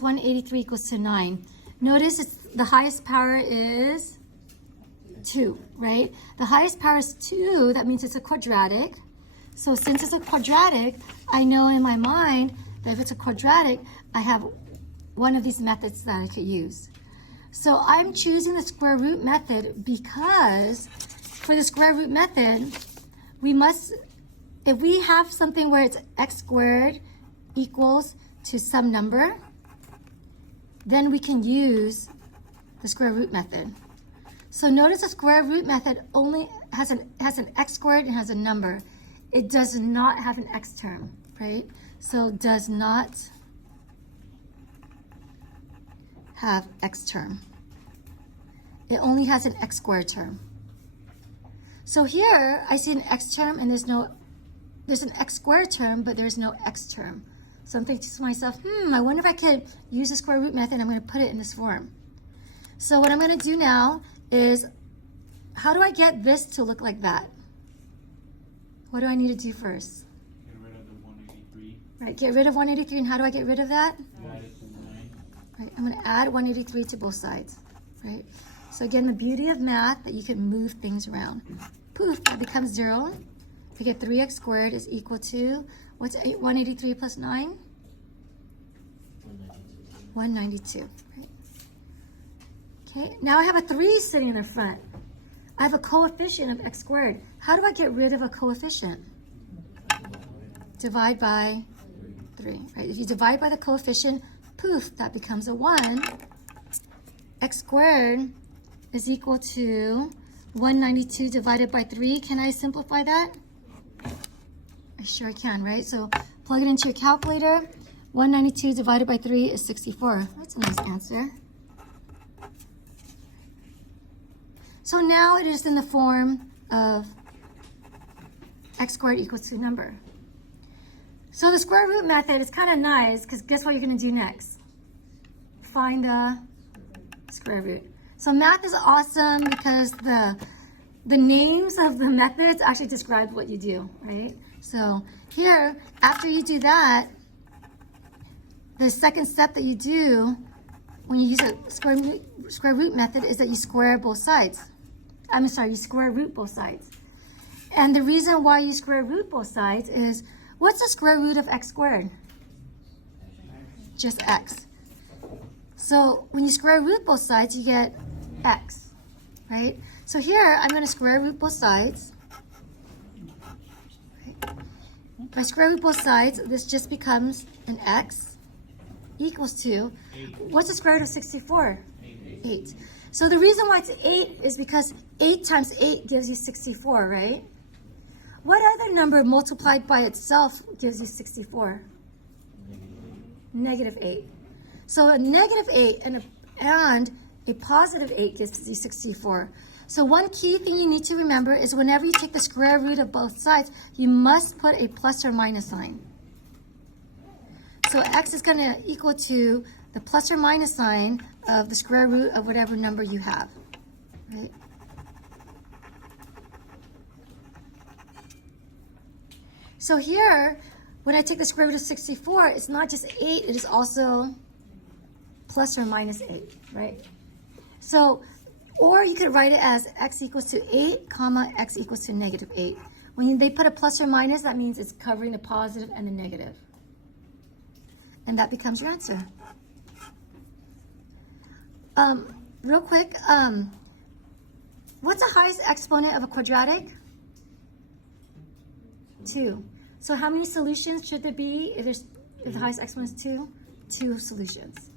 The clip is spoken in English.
minus 183 equals to 9. Notice the highest power is 2, right? The highest power is 2, that means it's a quadratic. So since it's a quadratic, I know in my mind that if it's a quadratic, I have one of these methods that I could use. So I'm choosing the square root method because for the square root method, if we have something where it's x squared equals to some number, then we can use the square root method. So notice the square root method only has an x squared and has a number. It does not have an x term, right? So does not have x term. It only has an x squared term. So here I see an x term and there's an x squared term, but there's no x term. So I'm thinking to myself, I wonder if I could use the square root method. I'm going to put it in this form. So what I'm going to do now is, how do I get this to look like that? What do I need to do first? Get rid of the 183. Right, get rid of 183, and how do I get rid of that? Add it to 9. Right, I'm going to add 183 to both sides, right? So again, the beauty of math, that you can move things around. Poof, that becomes 0. I get 3x squared is equal to, what's 183 plus 9? 192, right? Okay, now I have a 3 sitting in the front. I have a coefficient of x squared. How do I get rid of a coefficient? Divide by 3, right? If you divide by the coefficient, poof, that becomes a 1. X squared is equal to 192 divided by 3. Can I simplify that? I sure can, right? So plug it into your calculator. 192 divided by 3 is 64. That's a nice answer. So now it is in the form of x squared equals to a number. So the square root method is kind of nice because guess what you're going to do next? Find the square root. So math is awesome because the names of the methods actually describe what you do, right? So here, after you do that, the second step that you do when you use a square root method is that you square both sides. You square root both sides. And the reason why you square root both sides is, what's the square root of x squared? Just x. So when you square root both sides, you get x, right? So here, I'm going to square root both sides. Right? If I square root both sides, this just becomes an x equals to, what's the square root of 64? 8. So the reason why it's 8 is because 8 times 8 gives you 64, right? What other number multiplied by itself gives you 64? Negative 8. So a negative 8 and a positive 8 gives you 64. So one key thing you need to remember is whenever you take the square root of both sides, you must put a plus or minus sign. So x is going to equal to the plus or minus sign of the square root of whatever number you have, right? So here, when I take the square root of 64, it's not just 8, it is also plus or minus 8, right? So, or you could write it as x equals to 8, comma, x equals to negative 8. When they put a plus or minus, that means it's covering the positive and the negative. And that becomes your answer. Real quick, what's the highest exponent of a quadratic? 2. So how many solutions should there be if the highest exponent is 2? 2 solutions.